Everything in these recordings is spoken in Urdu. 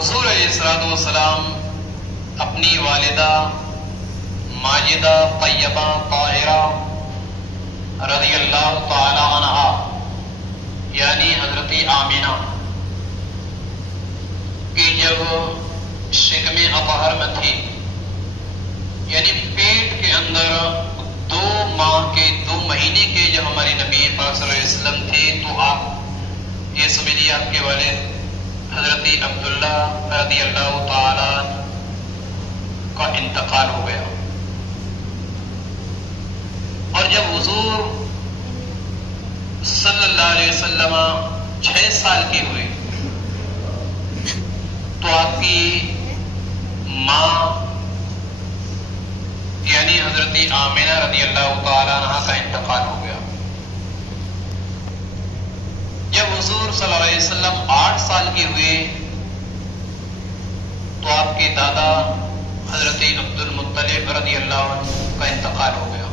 حضور علیہ السلام اپنی والدہ ماجدہ طیبہ طاہرہ رضی اللہ تعالی عنہا یعنی حضرت آمینہ کہ جب شکم اطہر میں تھی، یعنی پیٹ کے اندر 2 مہینے کے جب ہمارے نبی پاک صلی اللہ علیہ وسلم تھے تو آپ یہ سمجھیے آپ کے والد حضرت عبداللہ رضی اللہ تعالی کا انتقال ہو گیا، اور جب حضور صلی اللہ علیہ وسلم 6 سال کے ہوئے تو آپ کی ماں یعنی حضرت آمینہ رضی اللہ تعالی عنہا کا انتقال ہو گیا۔ جب حضور صلی اللہ علیہ وسلم 8 سال کے ہوئے تو آپ کے دادا حضرت عبد المطلب رضی اللہ عنہ کا انتقال ہو گیا۔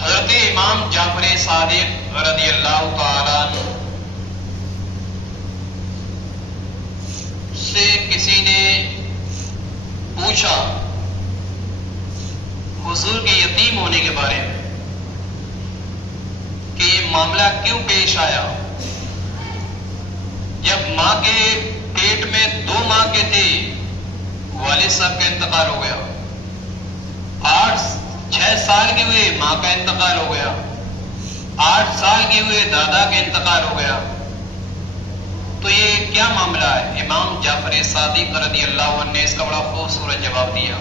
حضرت امام جعفر صادق رضی اللہ تعالی عنہ سے کسی نے پوچھا حضور کے یتیم ہونے کے بارے میں کہ یہ معاملہ کیوں پیش آیا؟ جب ماں کے پیٹ میں 2 ماہ کے تھے والد صاحب کا انتقال ہو گیا، 6 سال کے ہوئے ماں کا انتقال ہو گیا، 8 سال کے ہوئے دادا کا انتقال ہو گیا، تو یہ کیا معاملہ ہے؟ امام جعفر صادق رضی اللہ عنہ نے اس کا بڑا خوبصورت جواب دیا۔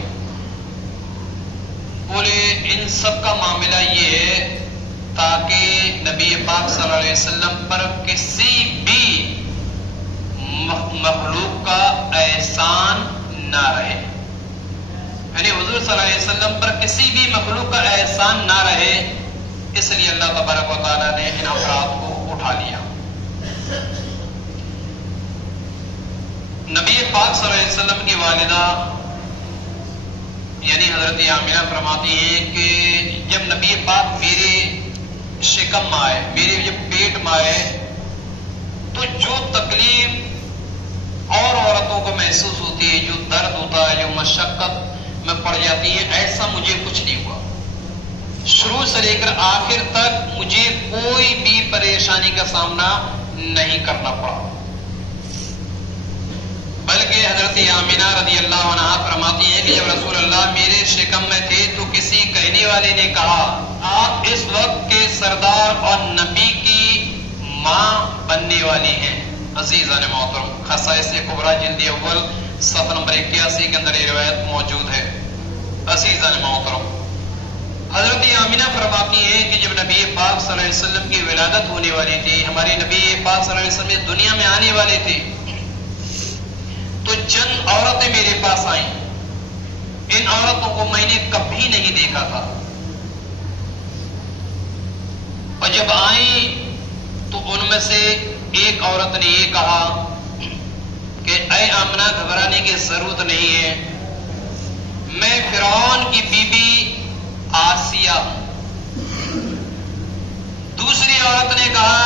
بولے ان سب کا معاملہ یہ ہے تاکہ نبی پاک صلی اللہ علیہ وسلم پر کسی بھی مخلوق کا احسان نہ رہے، یعنی حضور صلی اللہ علیہ وسلم پر کسی بھی مخلوق کا احسان نہ رہے، اس لیے اللہ تبارک و تعالیٰ نے ان افراد کو اٹھا لیا۔ نبی پاک صلی اللہ علیہ وسلم کی والدہ یعنی حضرت آمینہ فرماتی ہیں کہ جب نبی پاک میرے شکم میں آئے، میرے جب پیٹ میں آئے تو جو تکلیف اور عورتوں کو محسوس ہوتی ہے، جو درد ہوتا ہے، جو مشقت میں پڑ جاتی ہے، ایسا مجھے کچھ نہیں ہوا۔ شروع سے لے کر آخر تک مجھے کوئی بھی پریشانی کا سامنا نہیں کرنا پڑا، بلکہ حضرت آمینہ رضی اللہ عنہ فرماتی ہیں کہ جب رسول اللہ میرے شکم میں تھے تو کسی کہنے والے نے کہا آپ اس وقت کے سردار اور نبی کی ماں بننے والی ہیں۔ عزیزان محترم، خصائص کبریٰ جلد اول صفحہ نمبر 81 کے اندر یہ روایت موجود ہے۔ عزیزان محترم، حضرت آمینہ فرماتی ہیں کہ جب نبی پاک صلی اللہ علیہ وسلم کی ولادت ہونے والی تھی، ہمارے نبی پاک صلی اللہ علیہ وسلم دنیا میں آنے والے تھے، تو چند عورتیں میرے پاس آئیں۔ ان عورتوں کو میں نے کبھی نہیں دیکھا تھا، اور جب آئیں تو ان میں سے ایک عورت نے یہ کہا کہ اے آمنہ گھبرانے کی ضرورت نہیں ہے، میں فرعون کی بیوی آسیہ ہوں۔ دوسری عورت نے کہا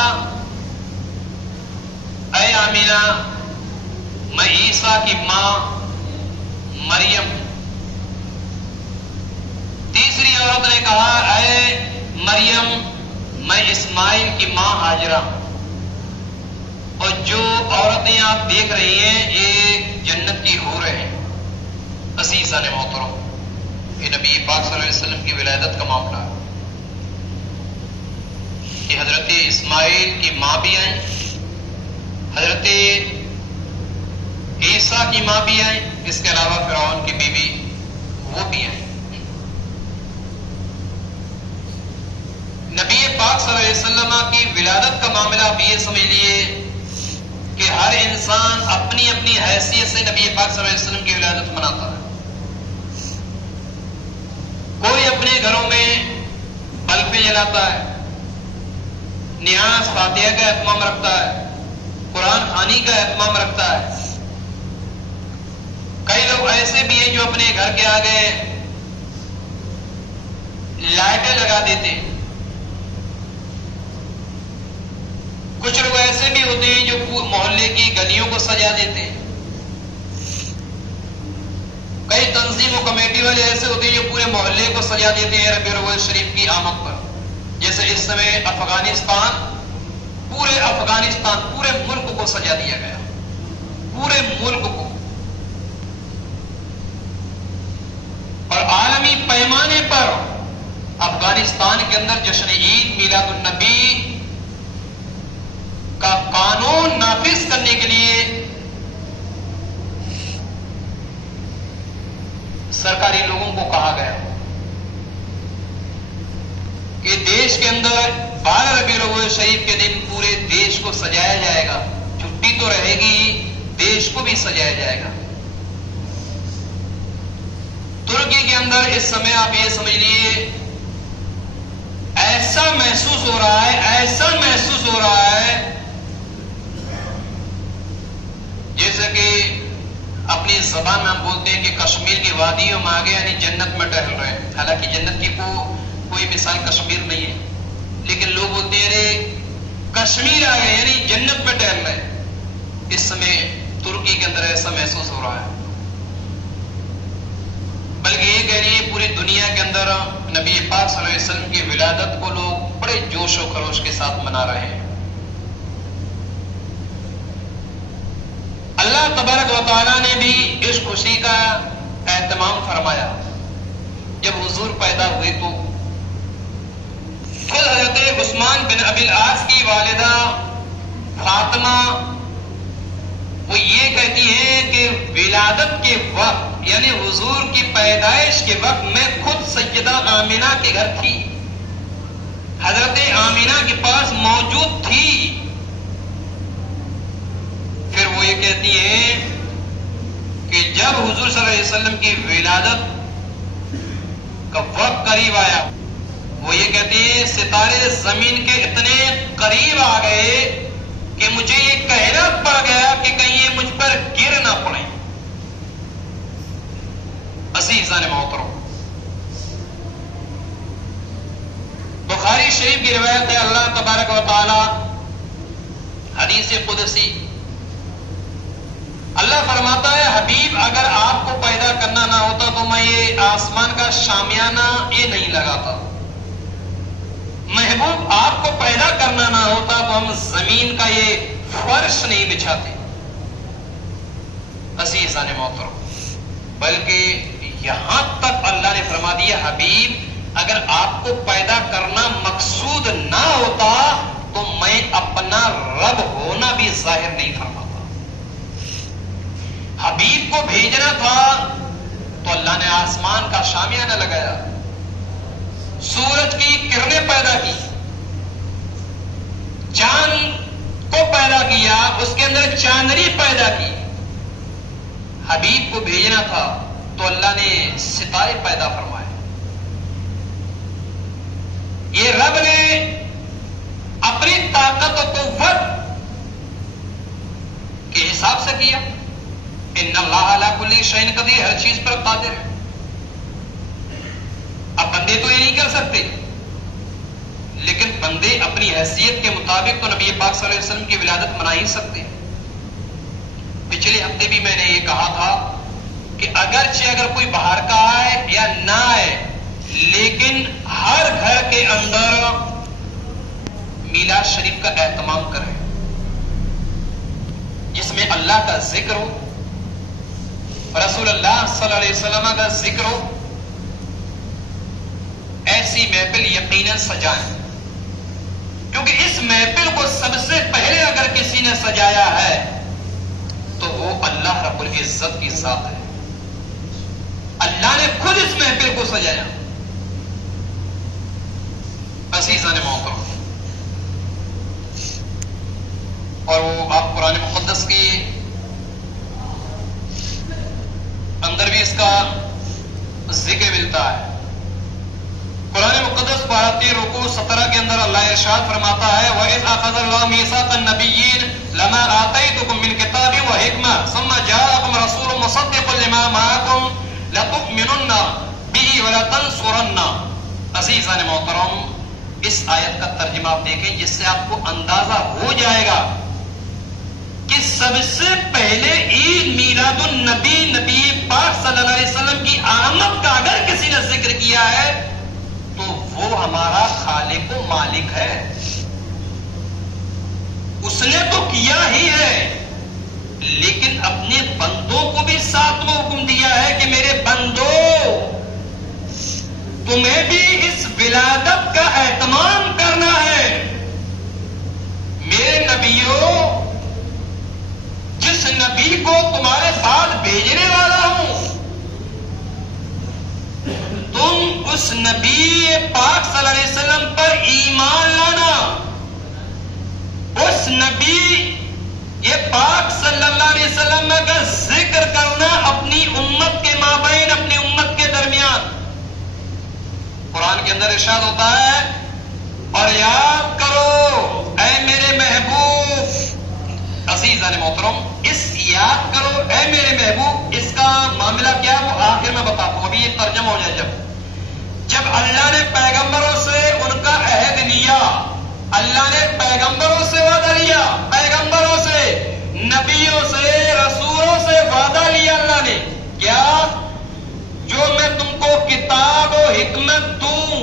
اے آمینہ میں عیسیٰ کی ماں مریم۔ تیسری عورت نے کہا اے مریم میں اسماعیل کی ماں ہاجرہ۔ اور جو عورتیں آپ دیکھ رہی ہیں یہ جنت کی حوریں ہیں۔ عزیزان محترم، یہ نبی پاک صلی اللہ علیہ وسلم کی ولادت کا معاملہ ہے کہ حضرت اسماعیل کی ماں بھی آئیں، حضرت عیسیٰ کی ماں بھی آئیں، اس کے علاوہ فرعون کی بیوی وہ بھی آئیں۔ نبی پاک صلی اللہ علیہ وسلم کی ولادت کا معاملہ آپ یہ سمجھ لیے کہ ہر انسان اپنی اپنی حیثیت سے نبی پاک صلی اللہ علیہ وسلم کی ولادت مناتا ہے۔ کوئی اپنے گھروں میں بلبیں جلاتا ہے، نیاز فاتحہ کا اہتمام رکھتا ہے، قرآن خوانی کا اہتمام رکھتا ہے۔ کئی لوگ ایسے بھی ہیں جو اپنے گھر کے آگے لائٹیں لگا دیتے ہیں، کچھ لوگ ایسے بھی ہوتے ہیں جو محلے کی گلیوں کو سجا دیتے ہیں. کئی تنظیم و کمیٹی والے ایسے ہوتے ہیں جو پورے محلے کو سجا دیتے ہیں ربیع الاول شریف کی آمد پر. جیسے اس سمے افغانستان پورے ملک کو سجا دیا گیا، پورے ملک کو. اور عالمی پیمانے پر افغانستان کے اندر جشن عید میلاد النبی کا قانون نافذ کرنے کے لیے سرکاری لوگوں کو کہا گیا کہ دیش کے اندر 12 ربیع الاول شریف کے دن پورے دیش کو سجایا جائے گا. چھٹی تو رہے گی، دیش کو بھی سجایا جائے گا. ترکی کے اندر اس سمے آپ یہ سمجھ لیے ایسا محسوس ہو رہا ہے جیسے کہ اپنی زبان میں ہم بولتے ہیں کہ کشمیر کی وادیوں میں آگے یعنی جنت میں ٹہل رہے ہیں. حالانکہ جنت کی کوئی مثال کشمیر نہیں ہے، لیکن لوگ بولتے ہیں ارے کشمیر آ گئے یعنی جنت میں ٹہل رہے ہیں. اس سمے ترکی کے اندر ایسا محسوس ہو رہا ہے. بلکہ یہ کہہ رہی ہے پوری دنیا کے اندر نبی پاک صلی اللہ علیہ وسلم کی ولادت کو لوگ بڑے جوش و خروش کے ساتھ منا رہے ہیں. اللہ تبارک و تعالیٰ نے بھی اس خوشی کا اہتمام فرمایا. جب حضور پیدا ہوئے تو خود حضرت عثمان بن ابی العاص کی والدہ فاطمہ وہ یہ کہتی ہیں کہ ولادت کے وقت یعنی حضور کی پیدائش کے وقت میں خود سیدہ آمینہ کے گھر تھی، حضرت آمینہ کے پاس موجود تھی. پھر وہ یہ کہتی ہیں کہ جب حضور صلی اللہ علیہ وسلم کی ولادت کا وقت قریب آیا، وہ یہ کہتی ہیں ستارے زمین کے اتنے قریب آ گئے کہ مجھے یہ کہنا پڑ گیا کہ کہیں یہ مجھ پر گر نہ پڑے. عزیزان محترم، بخاری شریف کی روایت ہے، اللہ تبارک و تعالی حدیث قدسی اللہ فرماتا ہے حبیب اگر آپ کو پیدا کرنا نہ ہوتا تو میں یہ آسمان کا شامیانہ یہ نہیں لگاتا. محبوب آپ کو پیدا کرنا نہ ہوتا تو ہم زمین کا یہ فرش نہیں بچھاتے. عزیزان محترم، بلکہ یہاں تک اللہ نے فرما دیا حبیب اگر آپ کو پیدا کرنا مقصود نہ ہوتا تو میں اپنا رب ہونا بھی ظاہر نہیں فرماتا. حبیب کو بھیجنا تھا تو اللہ نے آسمان کا شامیانہ لگایا، سورج کی کرنیں پیدا کی، چاند کو پیدا کیا، اس کے اندر چاندنی پیدا کی. حبیب کو بھیجنا تھا تو اللہ نے ستارے پیدا فرمائے. یہ رب نے اپنی طاقت و قوت کے حساب سے کیا. ان اللہ علی کل شیء قدیر، ہر چیز پر قادر ہے. اب بندے تو یہ نہیں کر سکتے، لیکن بندے اپنی حیثیت کے مطابق تو نبی پاک صلی اللہ علیہ وسلم کی ولادت منا ہی سکتے. پچھلے ہفتے بھی میں نے یہ کہا تھا کہ اگر کوئی باہر کا آئے یا نہ آئے، لیکن ہر گھر کے اندر میلاد شریف کا اہتمام کرے جس میں اللہ کا ذکر ہو، رسول اللہ صلی اللہ علیہ وسلم کا ذکر ہو. ایسی محفل یقیناً سجائیں، کیونکہ اس محفل کو سب سے پہلے اگر کسی نے سجایا ہے تو وہ اللہ رب العزت کی ذات ہے. اللہ نے خود اس محفل کو سجایا. عزیزان محترم، اور وہ آپ قرآن مقدس کی اندر بھی اس کا ذکر ملتا ہے. قرآن مقدس پارتی رکوع 17 کے اندر اللہ ارشاد فرماتا ہے وَإِذْ أَخَذَ اللَّهُ مِيثَاقَ النَّبِيِّينَ لَمَا آتَيْتُكُم مِّن كِتَابٍ وَحِكْمَةٍ ثُمَّ جَاءَكُمْ رَسُولٌ مُصَدِّقٌ لِّمَا مَعَكُمْ لَتُؤْمِنُنَّ بِهِ وَلَتَنصُرُنَّهُ. عزیزان محترم، اس آیت کا ترجمہ آپ دیکھیں جس سے آپ کو اندازہ ہو جائے گا کہ سب سے پہلے عید میلاد النبی نبی پاک صلی اللہ علیہ وسلم کی آمد کا اگر کسی نے ذکر کیا ہے تو وہ ہمارا خالق و مالک ہے. اس نے تو کیا ہی ہے لیکن اپنے بندوں کو بھی ساتھ میں حکم دیا ہے کہ میرے بندوں تمہیں بھی اس ولادت کا اہتمام کرنا ہے. میرے نبیوں جس نبی کو تمہارے ساتھ بھیجنے والا ہوں تم اس نبی پاک صلی اللہ علیہ وسلم پر ایمان لانا. اس نبی یہ پاک صلی اللہ علیہ وسلم کا ذکر کرنا اپنی امت کے مابین اپنی امت کے درمیان. قرآن کے اندر ارشاد ہوتا ہے اور یاد کرو اے میرے محبوب عزیزان محترم اس یاد کرو اے میرے محبوب اس کا معاملہ کیا وہ آخر میں بتاتا ہوں. ابھی یہ ترجمہ ہو جائے جب اللہ نے پیغمبروں سے ان کا عہد لیا اللہ نے پیغمبروں سے وعدہ لیا پیغمبروں سے نبیوں سے رسولوں سے وعدہ لیا اللہ نے کیا جو میں تم کو کتاب و حکمت دوں.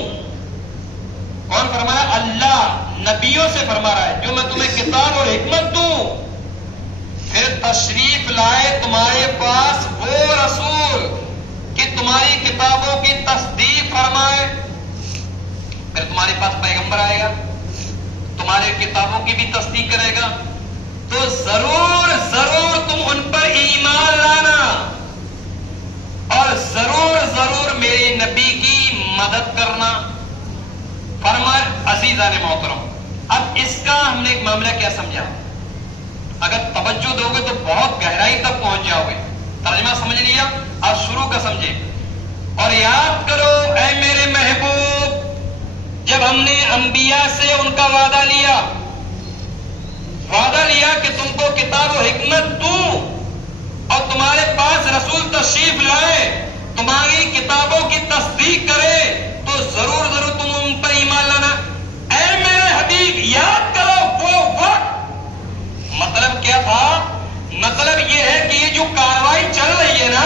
کون فرمایا اللہ نبیوں سے فرما رہا ہے جو میں تمہیں کتاب اور حکمت دوں. پھر تشریف لائے تمہارے پاس وہ رسول کہ تمہاری کتابوں کی تصدیق فرمائے. پھر تمہارے پاس پیغمبر آئے گا تمہاری کتابوں کی بھی تصدیق کرے گا تو ضرور ضرور تم ان پر ایمان لانا اور ضرور ضرور میرے نبی کی مدد کرنا. فرمائے عزیزان محترم اب اس کا ہم نے ایک معاملہ کیا سمجھا اگر توجہ دو گے تو بہت گہرائی تک پہنچ جاؤ گے. ترجمہ سمجھ لیا اب شروع کا سمجھے. اور یاد کرو اے میرے محبوب جب ہم نے انبیاء سے ان کا وعدہ لیا کہ تم کو کتاب و حکمت دوں اور تمہارے پاس رسول تشریف لائے تمہاری کتابوں کی تصدیق کرے تو ضرور ضرور تم ان پر ایمان لانا. اے میرے حبیب یاد کرو وہ وقت. مطلب کیا تھا مطلب یہ ہے کہ یہ جو کاروائی چل رہی ہے نا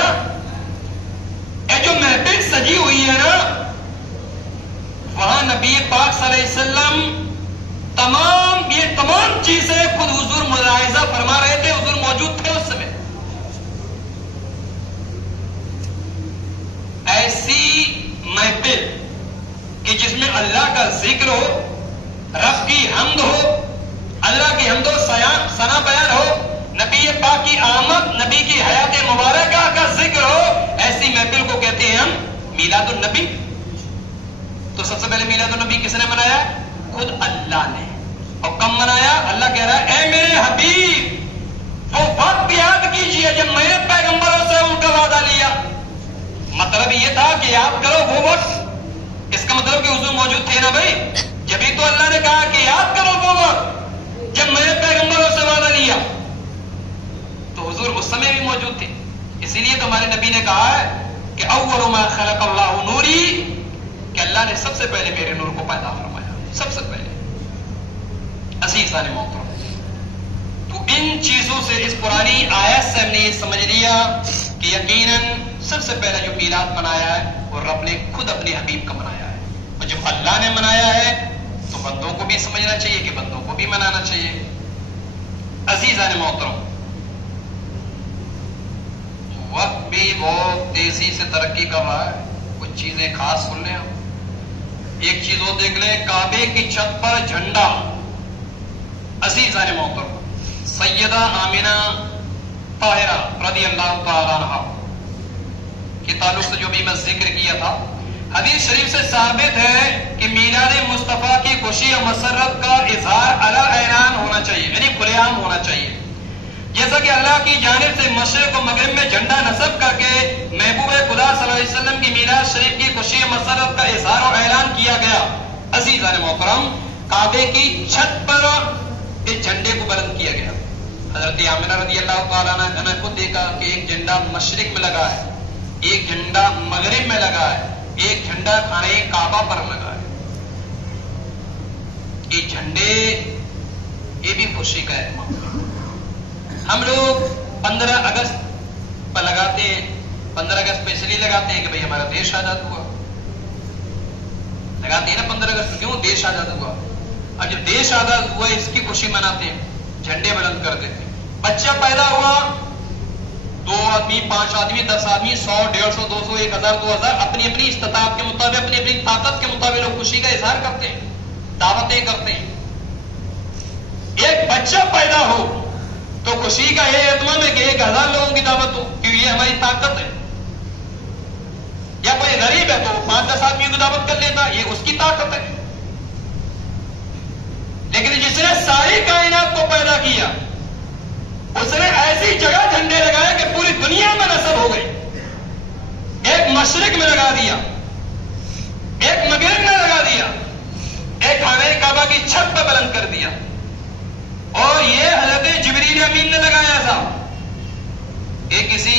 یہ جو محفل سجی ہوئی ہے نا وہاں نبی پاک صلی اللہ علیہ وسلم تمام چیزیں خود حضور ملاحظہ فرما رہے تھے. حضور موجود تھے اس سمے. ایسی محفل کہ جس میں اللہ کا ذکر ہو رب کی حمد ہو اللہ کی حمد و ثنا بیان ہو نبی پاک کی آمد نبی کی حیات مبارکہ کا ذکر ہو ایسی محفل کو کہتے ہیں ہم میلاد النبی. تو سب سے پہلے میلاد النبی کس نے منایا خود اللہ نے. اور کب منایا اللہ کہہ رہا ہے اے میرے حبیب وہ وقت یاد کیجئے جب میں نے پیغمبروں سے ان کا وعدہ لیا. مطلب یہ تھا کہ یاد کرو وہ وقت. اس کا مطلب کہ حضور موجود تھے نا بھائی جبھی تو اللہ نے کہا کہ یاد کرو وہ وقت جب میں نے پیغمبروں سے وعدہ لیا تو حضور اس سمے بھی موجود تھے. اسی لیے تو ہمارے نبی نے کہا ہے کہ اول ما خلق اللہ نوری کہ اللہ نے سب سے پہلے میرے نور کو پیدا فرمایا سب سے پہلے. عزیزان محترم تو ان چیزوں سے اس پرانی آیت سے ہم نے یہ سمجھ لیا کہ یقیناً سب سے پہلے جو میلاد منایا ہے وہ رب نے خود اپنے حبیب کا منایا ہے. اور جب اللہ نے منایا ہے تو بندوں کو بھی سمجھنا چاہیے کہ بندوں کو بھی منانا چاہیے. عزیزان محترم وقت بھی بہت تیزی سے ترقی کر رہا ہے. کچھ چیزیں خاص سن لیں. ایک چیز وہ دیکھ لیں کعبے کی چھت پر جھنڈا. عزیزان محترم سیدہ آمینہ طاہرہ رضی اللہ تعالی عنہا کے تعلق سے جو بھی میں ذکر کیا تھا حدیث شریف سے ثابت ہے کہ میلاد مصطفیٰ کی خوشی اور مسرت کا اظہار علی اعلان ہونا چاہیے یعنی کھلے عام ہونا چاہیے. جیسا کہ اللہ کی جانب سے مشرق و مغرب میں جھنڈا نصب کر کے محبوب خدا صلی اللہ علیہ وسلم کی میلاد شریف کی خوشی اور مسرت کا اظہار و اعلان کیا گیا. عزیزان محترم کعبے کی چھت پر اس جھنڈے کو بلند کیا گیا. حضرت آمنہ رضی اللہ تعالیٰ عنہ نے خود دیکھا کہ ایک جھنڈا مشرق میں لگا ہے ایک جھنڈا مغرب میں لگا ہے ایک جھنڈا خانہ کعبہ پر لگا ہے. یہ جھنڈے یہ بھی خوشی کا ہے. ہم لوگ 15 اگست پر لگاتے ہیں. 15 اگست پہ اس لیے لگاتے ہیں کہ بھئی ہمارا دیش آزاد ہوا. لگاتے ہیں نا 15 اگست. کیوں؟ دیش آزاد ہوا. اور جب دیش آزاد ہوا اس کی خوشی مناتے ہیں, جھنڈے بلند کر دیتے ہیں. بچہ پیدا ہوا, 2 آدمی 5 آدمی 10 آدمی 100 150 200 1000 2000 اپنی اپنی استطاعت کے مطابق اپنی اپنی طاقت کے مطابق لوگ خوشی کا اظہار کرتے ہیں, دعوتیں کرتے ہیں. ایک بچہ پیدا ہو تو خوشی کا یہ اہتمام ہے کہ 1000 لوگوں کی دعوت ہو, کیونکہ یہ ہماری طاقت ہے. یا کوئی غریب ہے تو 5-10 آدمیوں کی دعوت کر لیتا, یہ اس کی طاقت ہے. لیکن جس نے ساری کائنات کو پیدا کیا اس نے ایسی جگہ جھنڈے لگائے کہ پوری دنیا میں نصب ہو گئی. ایک مشرق میں لگا دیا, ایک مغرب میں لگا دیا, ایک خانہ کعبہ کی چھت پہ بلند کر دیا. اور یہ حضرت جبریل امین نے لگایا تھا. یہ کسی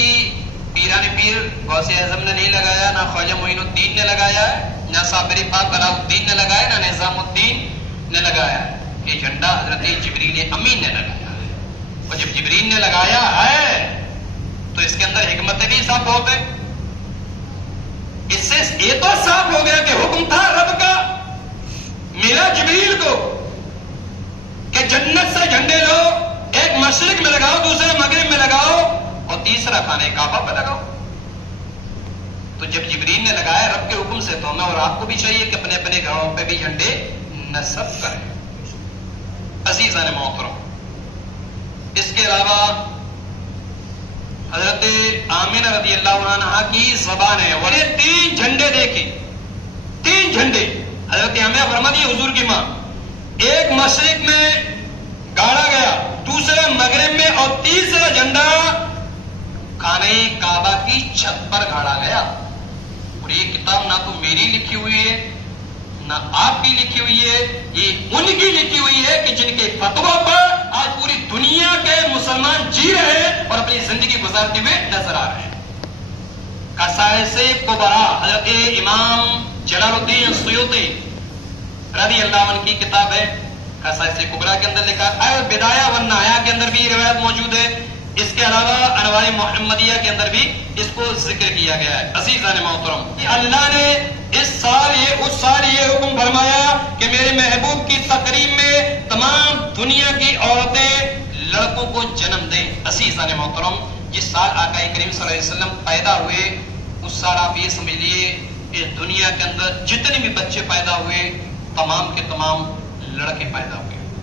پیران پیر غوث اعظم نے نہیں لگایا, نہ خواجہ معین الدین نے لگایا ہے, نہ صابری پاک علاء الدین نے لگایا, نہ نظام الدین نے لگایا. یہ جھنڈا حضرت جبریل امین نے لگایا. اور جب جبریل نے لگایا ہے تو اس کے اندر حکمتیں بھی صاف ہو گئے. اس سے یہ تو صاف ہو گیا کہ حکم تھا رب کا میرا جبریل کو کہ جنت سے جھنڈے لو, ایک مشرق میں لگاؤ, دوسرا مغرب میں لگاؤ, اور تیسرا خانہ کعبہ پہ لگاؤ. تو جب جبریل نے لگایا رب کے حکم سے, تو ہمیں اور آپ کو بھی چاہیے کہ اپنے اپنے گھروں پہ بھی جھنڈے نصب کریں. عزیزان محترم, اس کے علاوہ حضرت آمنہ رضی اللہ عنہا کی زبان ہے, وہ نے 3 جھنڈے دیکھے. 3 جھنڈے حضرت آمنہ فرماتی ہے حضور کی ماں, ایک مشرق میں گاڑا گیا, دوسرا مغرب میں, اور تیسرا جھنڈا خانہ کعبہ کی چھت پر گاڑا گیا. اور یہ کتاب نہ تو میری لکھی ہوئی ہے نہ آپ کی لکھی ہوئی ہے, یہ ان کی لکھی ہوئی ہے کہ جن کے فتوا پر آج پوری دنیا کے مسلمان جی رہے ہیں اور اپنی زندگی گزارتے ہوئے نظر آ رہے ہیں. قصائص کبریٰ حضرت امام جلال الدین سیوطی رضی اللہ عنہ کی کتاب ہے. قصائص کبریٰ کے اندر لکھا ہے, البدایہ والنہایہ کے اندر بھی روایت موجود ہے. اس کے علاوہ انوار محمدیہ کے اندر بھی اس کو ذکر کیا گیا ہے. عزیزان محترم, اللہ نے اس سال یہ حکم فرمایا کہ میرے محبوب کی تقریب میں تمام دنیا کی عورتیں لڑکوں کو جنم دیں. عزیزان محترم, جس سال آقا کریم صلی اللہ علیہ وسلم پیدا ہوئے اس سال آپ یہ سمجھ لیے کہ دنیا کے اندر جتنے بھی بچے پیدا ہوئے تمام کے تمام لڑکے پیدا ہوئے.